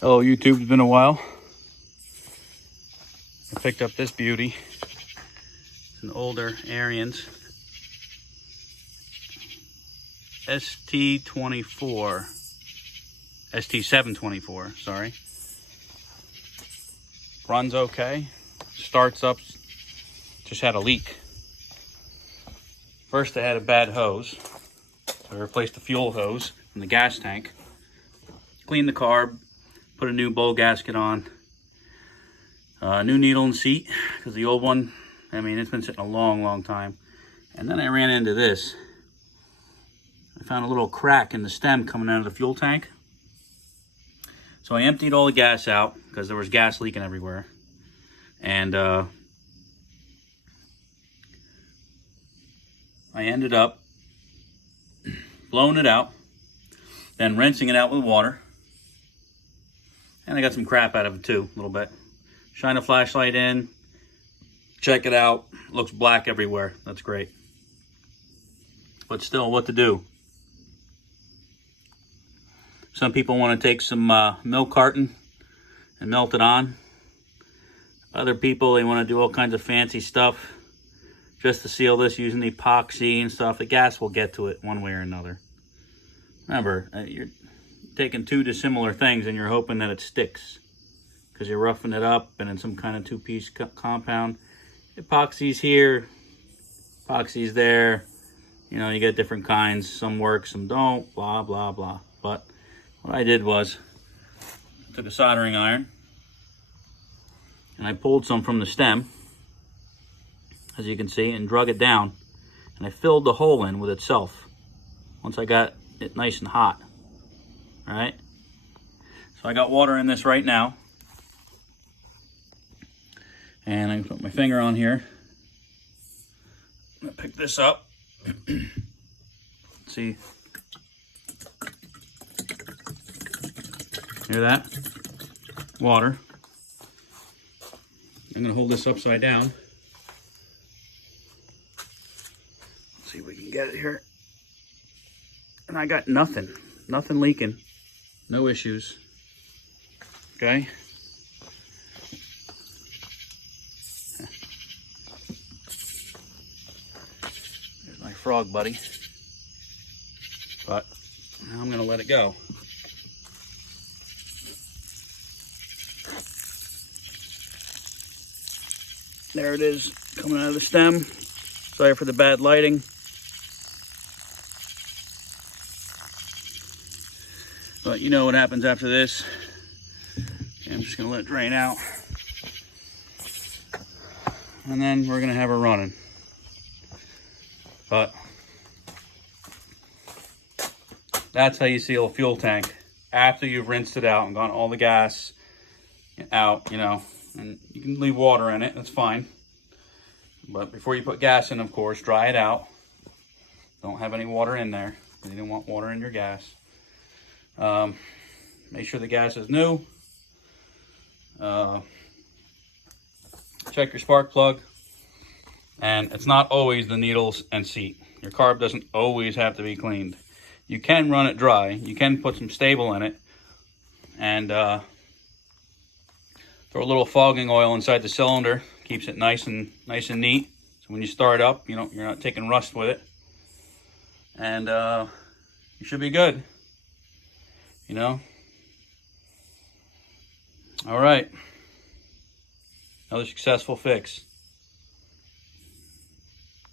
Hello YouTube, it's been a while. I picked up this beauty. It's an older Ariens. ST724, sorry. Runs okay, starts up, just had a leak. First I had a bad hose, so I replaced the fuel hose in the gas tank. Cleaned the carb, put a new bowl gasket on, new needle and seat, because the old one, I mean, it's been sitting a long time. And then I ran into this. I found a little crack in the stem coming out of the fuel tank. So I emptied all the gas out, because there was gas leaking everywhere. And I ended up blowing it out, then rinsing it out with water. And I got some crap out of it too, a little bit. Shine a flashlight in, check it out. Looks black everywhere. That's great. But still, what to do? Some people want to take some milk carton and melt it on. Other people, they want to do all kinds of fancy stuff just to seal this using epoxy and stuff. The gas will get to it one way or another. Remember, you're taking two dissimilar things and you're hoping that it sticks because you're roughing it up and in some kind of two-piece compound. Epoxy's here, epoxy's there. You know, you get different kinds. Some work, some don't, blah, blah, blah. But what I did was, I took a soldering iron and I pulled some from the stem, as you can see, and drug it down. And I filled the hole in with itself once I got it nice and hot. All right, so I got water in this right now, and I can put my finger on here. I'm gonna pick this up. See, hear that? Water. I'm gonna hold this upside down. Let's see if we can get it here. And I got nothing leaking. No issues. Okay. There's my frog buddy. But now I'm gonna let it go. There it is, coming out of the stem. Sorry for the bad lighting. But you know what happens after this. I'm just gonna let it drain out. And then we're gonna have her running. But that's how you seal a fuel tank after you've rinsed it out and gotten all the gas out, you know. And you can leave water in it, that's fine. But before you put gas in, of course, dry it out. Don't have any water in there. You don't want water in your gas. Make sure the gas is new. Check your spark plug. And it's not always the needles and seat. Your carb doesn't always have to be cleaned. You can run it dry. You can put some stable in it. And throw a little fogging oil inside the cylinder. Keeps it nice and neat. So when you start up, you're not taking rust with it. And you should be good. You know? All right. Another successful fix.